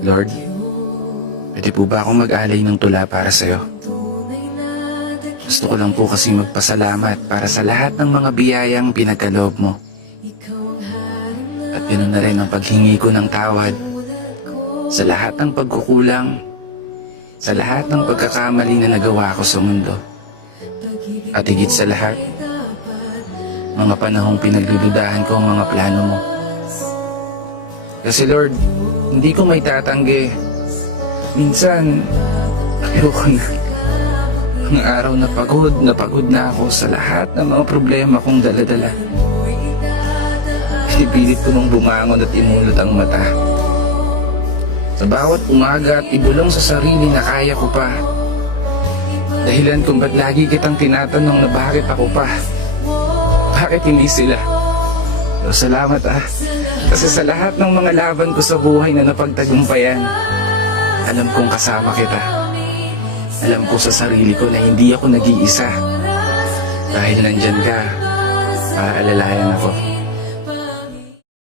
Lord, pwede po ba akong mag-alay ng tula para sa'yo? Gusto ko lang po kasi magpasalamat para sa lahat ng mga biyayang pinagkaloob mo. At ganoon na rin ang paghingi ko ng tawad sa lahat ng pagkukulang, sa lahat ng pagkakamali na nagawa ko sa mundo. At higit sa lahat, mga panahong pinagluludahan ko ang mga plano mo. Kasi Lord, hindi ko may tatanggi. Minsan, ayoko na. Ang araw na pagod na ako sa lahat ng mga problema kong daladala. Pinipilit ko nung bumangon at imulot ang mata. Sa bawat umaga at ibulong sa sarili na kaya ko pa. Dahilan kung ba't lagi kitang tinatanong na bakit ako pa. Bakit hindi sila? Pero salamat Kasi sa lahat ng mga laban ko sa buhay na napagtagumpayan, alam kong kasama kita. Alam ko sa sarili ko na hindi ako nag-iisa. Dahil nandyan ka, para alalayan ako.